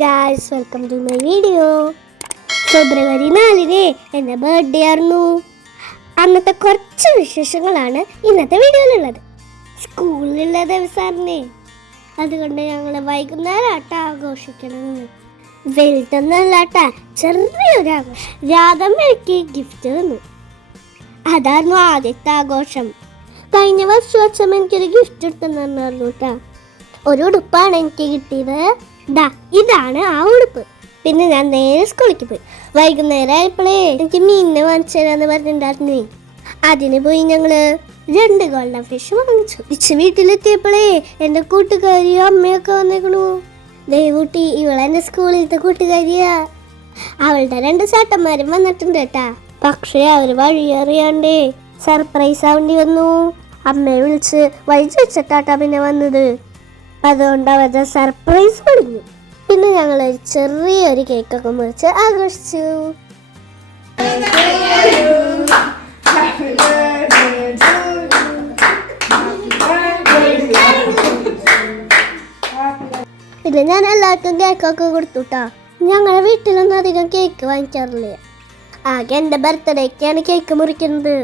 Guys, welcome to my video. February 4 എൻ്റെ birthday ആയിരുന്നു. അന്നത്തെ കുറച്ച് വിശേഷങ്ങളാണ് ഇന്നത്തെ വീഡിയോയിലുള്ളത്. സ്കൂളിലുള്ള ദിവസമായിരുന്നേ, അതുകൊണ്ട് ഞങ്ങൾ വൈകുന്നേരം ആഘോഷിക്കണമെന്ന്. വലുതൊന്നല്ലാട്ട, ചെറിയൊരു ആഘോഷം. രാധമ്മയ്ക്ക് ഗിഫ്റ്റ് തന്നു. അതായിരുന്നു ആദ്യത്തെ ആഘോഷം. കഴിഞ്ഞ വർഷം അച്ഛൻ എനിക്കൊരു ഗിഫ്റ്റ് എടുത്തെന്നു കേട്ടാ. ഒരു ഉടുപ്പാണ് എനിക്ക് കിട്ടിയത്. ഇതാണ് ആ ഉടുപ്പ്. പിന്നെ ഞാൻ നേരെ സ്കൂളിലേക്ക് പോയി. വൈകുന്നേരം ആയപ്പോഴേ എനിക്ക് മീനിനെ വാങ്ങിച്ചു തരാന്ന് പറഞ്ഞിട്ടുണ്ടായിരുന്നേ. അതിന് പോയി ഞങ്ങള് 2 ഗോൾഡൻ ഫിഷ് വാങ്ങിച്ചു. വീട്ടിലെത്തിയപ്പോഴേ എൻ്റെ കൂട്ടുകാരിയും അമ്മയൊക്കെ വന്നേക്കണു. ദേവൂട്ടി, ഇവളെൻ്റെ സ്കൂളിലത്തെ കൂട്ടുകാരിയാ. അവളുടെ 2 ചേട്ടന്മാരും വന്നിട്ടുണ്ട് കേട്ടാ. പക്ഷേ അവർ വഴിയറിയാണ്ടേ സർപ്രൈസ് ആവേണ്ടി വന്നു. അമ്മയെ വിളിച്ച് വഴി ചോദിച്ചിട്ടാട്ടാ പിന്നെ വന്നത്. അതുകൊണ്ട് അവരുടെ സർപ്രൈസ് പൊളിഞ്ഞു. പിന്നെ ഞങ്ങൾ ചെറിയൊരു കേക്കൊക്കെ മുറിച്ച് ആഘോഷിച്ചു. പിന്നെ ഞാൻ എല്ലാവർക്കും കേക്കൊക്കെ കൊടുത്തുട്ടാ. ഞങ്ങളുടെ വീട്ടിലൊന്നും അധികം കേക്ക് വാങ്ങിക്കാറില്ല. ആകെ എൻ്റെ ബർത്ത്ഡേക്കാണ് കേക്ക് മുറിക്കുന്നത്.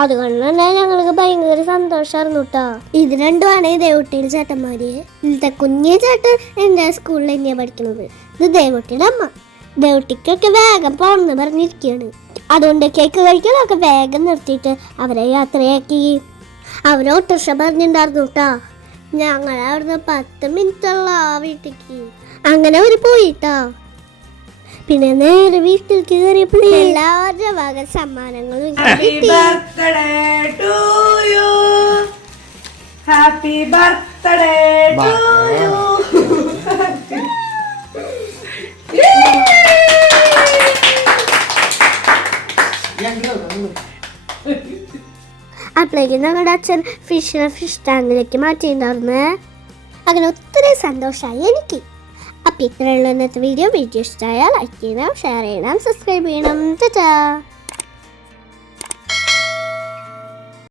അതുകൊണ്ട് തന്നെ ഞങ്ങൾക്ക് ഭയങ്കര സന്തോഷമായിരുന്നു കേട്ടോ. ഇത് രണ്ടുമാണ് ദേവൂട്ടിയുടെ ചേട്ടന്മാര്. ഇന്നത്തെ കുഞ്ഞേ ചേട്ടൻ എൻ്റെ സ്കൂളിൽ തന്നെയാണ് പഠിക്കുന്നത്. ഇത് ദേവൂട്ടിയുടെ അമ്മ. ദേവൂട്ടിക്കൊക്കെ വേഗം പോകണമെന്ന് പറഞ്ഞിരിക്കുകയാണ്. അതുകൊണ്ട് കേക്ക് കഴിക്കലൊക്കെ വേഗം നിർത്തിയിട്ട് അവരെ യാത്രയാക്കി. അവരെ ഓട്ടോറിക്ഷ പറഞ്ഞിട്ടുണ്ടായിരുന്നു കേട്ടോ. ഞങ്ങൾ അവിടുന്ന് 10 മിനിറ്റുള്ള വീട്ടിലേക്ക്. അങ്ങനെ അവർ പോയിട്ടോ. പിന്നെ നേരെ വീട്ടിലേക്ക് കയറിയപ്പോൾ എല്ലാവരുടെ വക സമ്മാനങ്ങളും അപ്പോഴേക്ക് ഞങ്ങളുടെ അച്ഛൻ ഫിഷ് ടാങ്കിലേക്ക് മാറ്റിയിട്ടുണ്ടായിരുന്നേ. അങ്ങനെ ഒത്തിരി സന്തോഷമായി എനിക്ക്. അപ്പോൾ ഇത്രയുള്ള ഇന്നത്തെ വീഡിയോ ഇഷ്ടമായാൽ ലൈക്ക് ചെയ്യണം, ഷെയർ ചെയ്യണം, സബ്സ്ക്രൈബ് ചെയ്യണം. ടാറ്റാ.